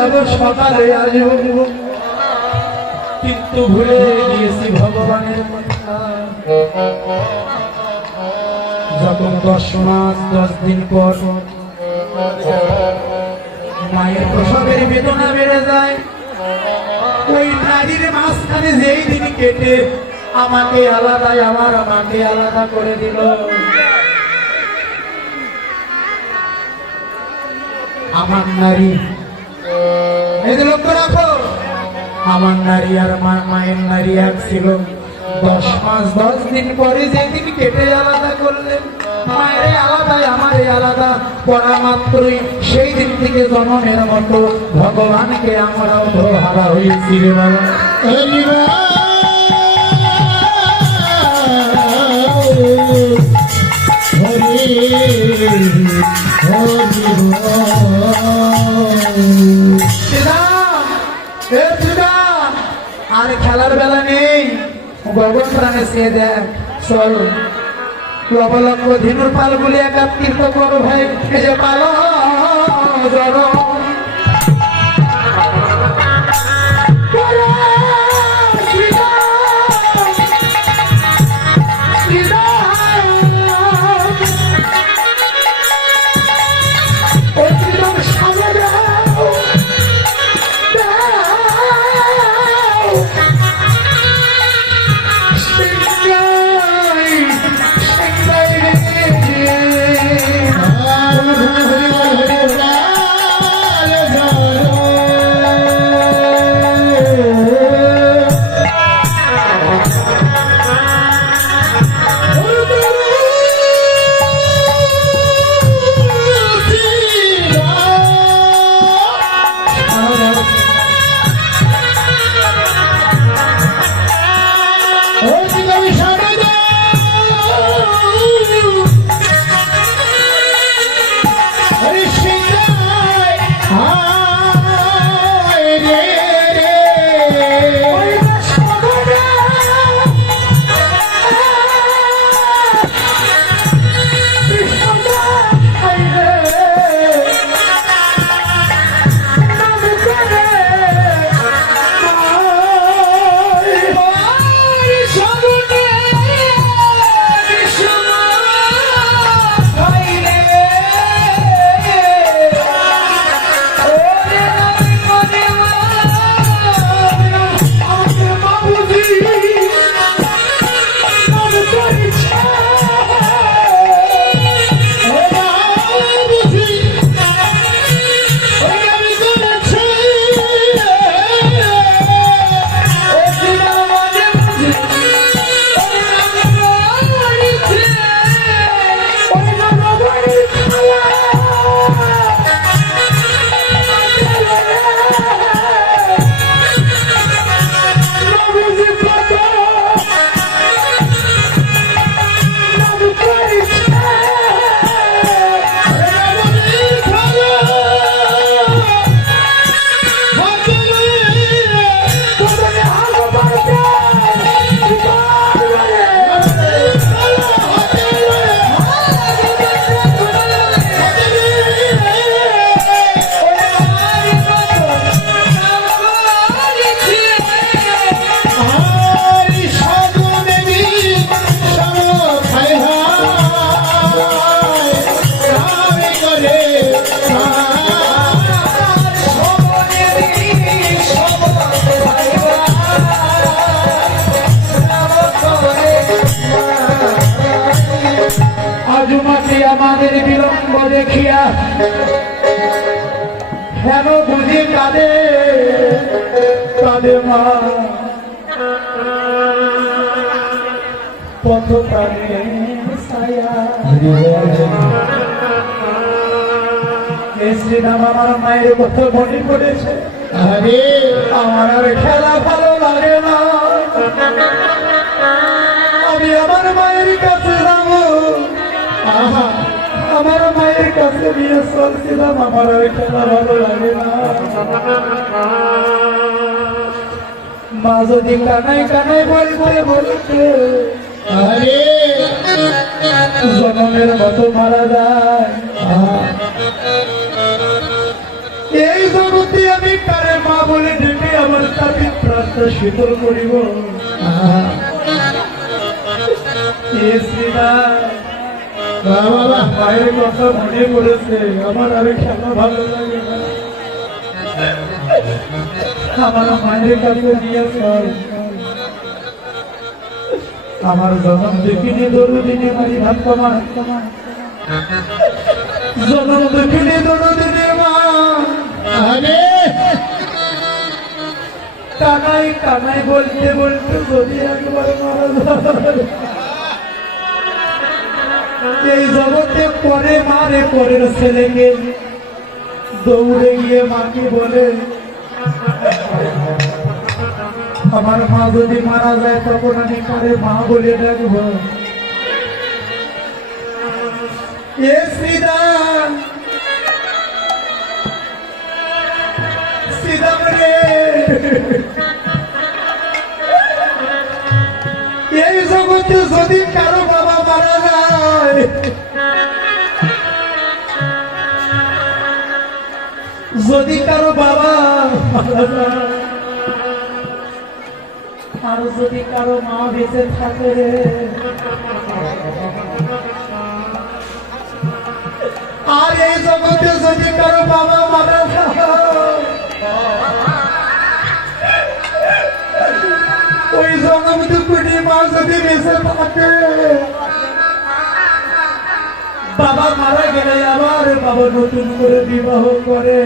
যাব সকালে আসব, কিন্তু ভুলে গিয়েছি ভগবানের কথা। যখন 10 মাস 10 দিন পর মায়ের প্রসবের বেদনা বেড়ে যায়, ওই নারীর মাঝখানে যেই দিন কেটে আমাকে আলাদা, আমার মাকে আলাদা করে দিল। আমার নারী, এই যে লক্ষ্য রাখো, আমার নারী আর মায়ের নারী এক ছিল। 10 মাস 10 দিন পরে যেদিন কেটে আলাদা করলেন, মায়ের আলাদা আমারে আলাদা করা মাত্রই সেই দিন থেকে জনমের মতো ভগবানকে আমরাও ধোহারা হয়েছি রে বাবা। আর খেলার বেলা নেই, গগন প্রাণে সে দেখ, চল লবলক্ষ ধীনুর পাল গুলি একাত্রিত করো ভাই, এই যে পাল জড় আমাদের বিলম্ব দেখিয়া হেন বুঝি কাঁদে কাঁদে মা, পথ প্রাণে ছায়া। শ্রীরাম আমার মায়ের কত মনে পড়েছে, আরে আমার আর খেলা ভালো লাগে না, আমি আমার মায়ের কাছে যাবো। আমার মায়ের কাছে নিয়ে চলছিলাম, আমার আর খেলা ভালো লাগে না। মা যদি কানাই কানাই বলতে বলতে আরে জনমের মতো মারা যায়, এই জগতে আমি বলে ডেকে আমার তাকে প্রাণটা শীতল করিব। বাবা মায়ের কথা মনে পড়েছে, আমার আর খেলা ভালো লাগে না। আমার মায়ের কাছে নিয়ে চল। আমার জনম দেখিনি দরুদিনে মারি ভাত কমা, জনম দেখিনি দরুদিনে মা। আরে কানাই কানাই বলতে বলতে যদি একবার মারা যায়, এই জগতে পরে মারে পরের ছেলেকে দৌড়ে গিয়ে মাকে বলে আমার মা যদি মারা যায় তখন আমি পরে মা বলে ডাকবো। এ শ্রীদান শ্রীদান রে, এই জগতে যদি কারো বাবা মারা যায়, যদি কারো বাবা মারা যায়, আর যদি কারো মা বেঁচে থাকে রে, আর এই জগতে যদি কারো বাবা মারা যায়, ওই জগতে কুড়ি মা যদি বেঁচে থাকে, বাবা মারা গেলে আবার বাবা নতুন করে বিবাহ করে।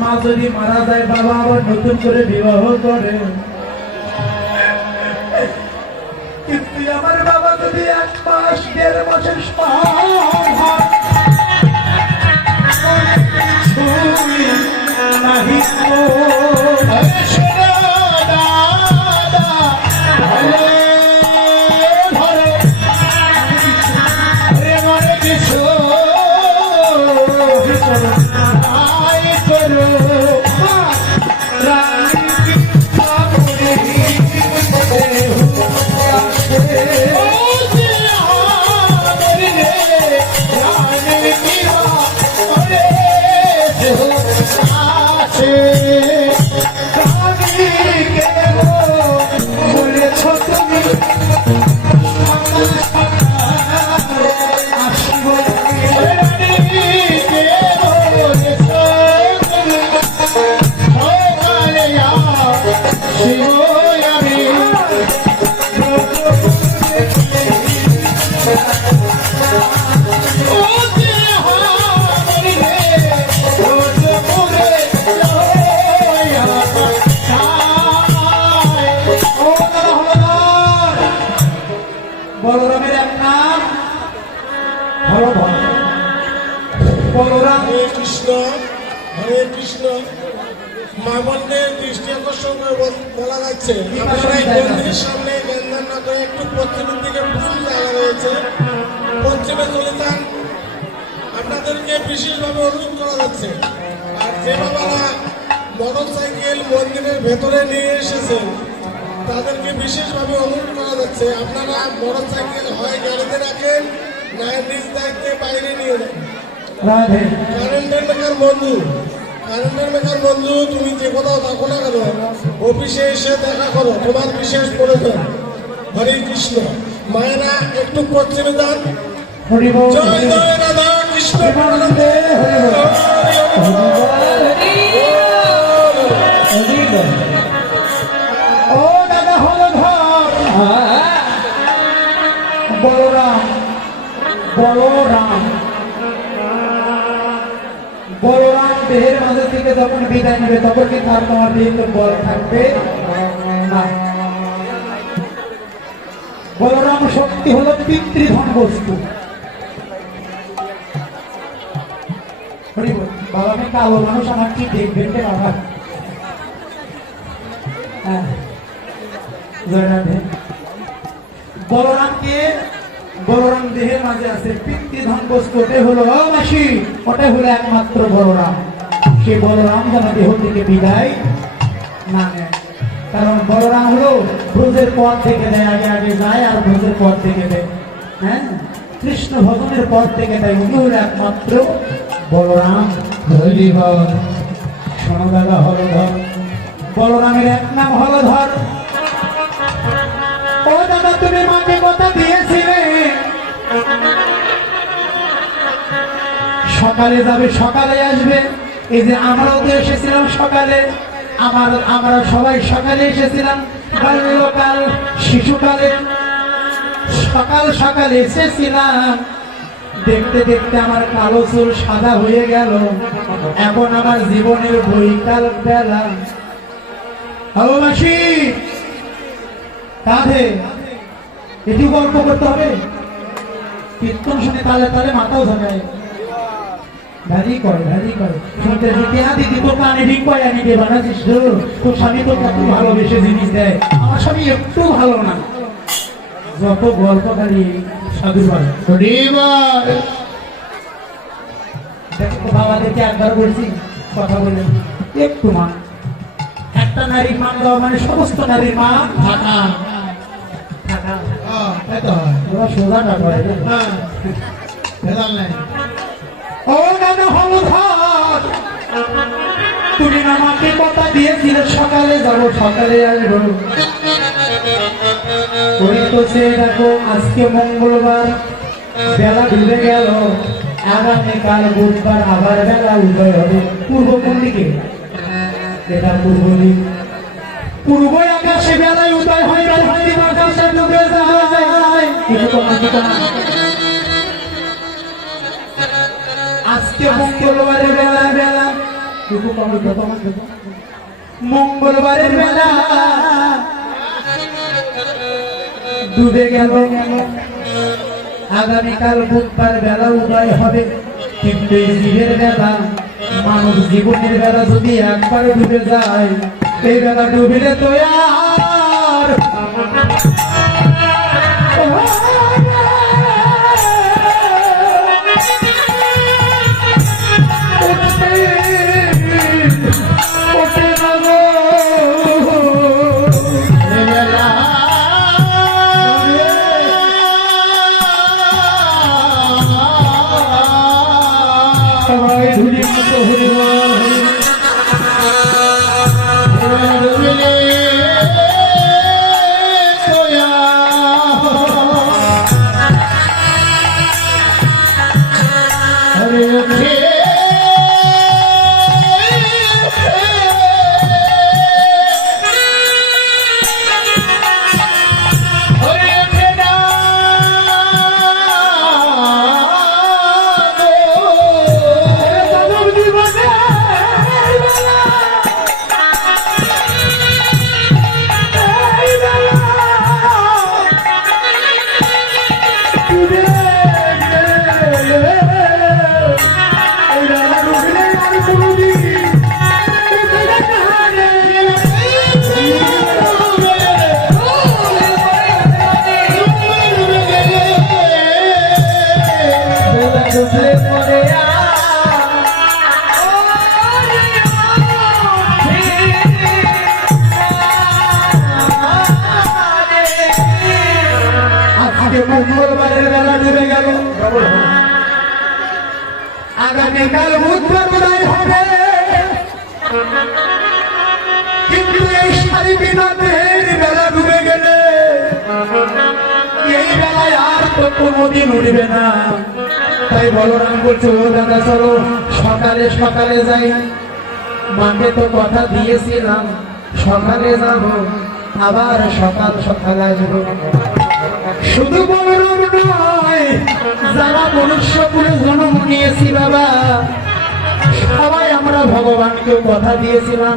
মা যদি মারা যায় বাবা আবার নতুন করে বিবাহ করে। কিন্তু আমার বাবা যদি 1 মাস 1.5 মাসের বলরামের এক নাম বলরাম। হরে কৃষ্ণ হরে কৃষ্ণ। মা বোনদের দৃষ্টি আকর্ষণ করে বলা যাচ্ছে আপনারা এই মন্দিরের সামনে লেনদেন না করে একটু পশ্চিমের দিকে ফুল জায়গা রয়েছে, পশ্চিমে চলে যান। আপনাদেরকে বিশেষভাবে অনুরোধ করা যাচ্ছে। আর যে বাবারা মোটর সাইকেল মন্দিরের ভেতরে নিয়ে এসেছেন তাদেরকে বিশেষভাবে অনুরোধ করা যাচ্ছে আপনারা মোটর সাইকেল হয় গাড়িতে রাখেন না নিজ দায়িত্বে বাইরে নিয়ে যান। কারেন্টের মেকার বন্ধু তুমি যে কোথাও থাকো না কেন অফিসে এসে দেখা করো, তোমার বিশেষ প্রয়োজন। হরে কৃষ্ণ। মায়েরা একটু পশ্চিমে যান। জয় জয় রাধা কৃষ্ণ। ও দাদা হলো ঘর বলরাম বলরাম বলরাম দেহের মাঝে থেকে যখন বিদায় নেবে তখন কি তার তোমার দেহে বল থাকবে না। বলরাম শক্তি হলো পিতৃধন বস্তু। বাবা আমি কালো মানুষ, আমার কি দেখবেন কে বাবা? হ্যাঁ বলরামকে বলরাম দেহের মাঝে আছে পিতৃধন বস্তু, ওটাই হলো মাসি, ওটাই হলো একমাত্র বলরাম। সে বলরাম যেন দেহ থেকে বিদায় না নেয়, কারণ বলরাম হলো ব্রজের পথ থেকে দেয়, আগে আগে যায় আর ব্রজের পথ থেকে দেয়। হ্যাঁ কৃষ্ণ ভগবানের পর থেকে তাই উনি হল একমাত্র বলরাম। হরিবল। শোনো দাদা হলধর, বলরামের এক নাম হলধর। ও দাদা, তুমি মাকে কথা দিয়েছিলে সকালে যাবে, সকালে আসবে। এই যে আমরাও তো এসেছিলাম সকালে, আমরা সবাই সকালে এসেছিলাম। বাল্যকাল, শিশুকালে সকাল সকালে এসেছিলাম। দেখতে দেখতে আমার কালো চুল সাদা হয়ে গেল। এখন আমার জীবনের বৈকাল বেলা। হ্যালো মাসি, কাঁধে এটি গল্প করতে হবে। কীর্তন শুনে তালে তালে মাথাও ঝাঁকায়, ভারী করে ভারী করে। শুনতে শুনতে দিদি তোর কানে ঠিক কয় আমি কে বানাচ্ছিস? তোর স্বামী তো কত ভালোবেসে জিনিস দেয়। আমার স্বামী একটু ভালো না, যত গল্প খালি সাধু বলে। বাবাদেরকে একবার বলছি কথা বলে একটু মা, একটা নারীর মান দেওয়া মানে সমস্ত নারীর মা থাকা থাকা। ওরা সোজাটা করে। ও দাদা হলধর, তুমি আমাকে কথা দিয়েছিলে সকালে যাবো, সকালে আসবো। ওই তো সে দেখো আজকে মঙ্গলবার, বেলা ডুবে গেল। আগামীকাল বুধবার আবার বেলা উদয় হবে। পূর্ব কোন দিকে? এটা পূর্ব দিক। পূর্ব আকাশে বেলায় উদয় হয়, পশ্চিম আকাশে ডুবে যায়। আজকে মঙ্গলবারের বেলা, মঙ্গলবারের বেলা ডুবে গেল। আগামীকাল বুধবার বেলা উদয় হবে। কিন্তু এই জীবের বেলা, মানব জীবনের বেলা যদি একবার ডুবে যায়, এই বেলা ডুবিলে তো আর মঙ্গলবারের বেলা ডুবে গেল। আগামীকাল বুধবার উদয় হবে। কিন্তু এই সারি বিনাথের বেলা ডুবে গেলে এই বেলায় আর তো কোনোদিন উঠবে না। তাই বলরাম বলছে, ও দাদা চলো সকালে সকালে যাই। মাকে তো কথা দিয়েছিলাম সকালে যাব, আবার সকাল সকাল আসবো। শুধু বলরাম নয়, যারা মনুষ্যকুলে জন্ম নিয়েছি বাবা, সবাই আমরা ভগবানকে কথা দিয়েছিলাম।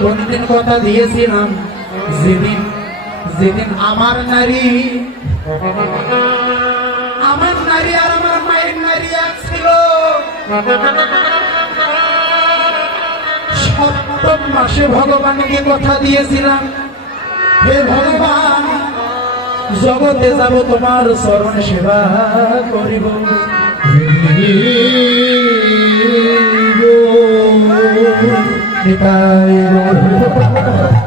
কোন দিন কথা দিয়েছিলাম? যেদিন আমার নারী আর আমার মায়ের নারী এক ছিল। সপ্তম মাসে ভগবানকে কথা দিয়েছিলাম, হে ভগবান, জগতে যাব তোমার চরণ সেবা করিব। নিতাই গৌর।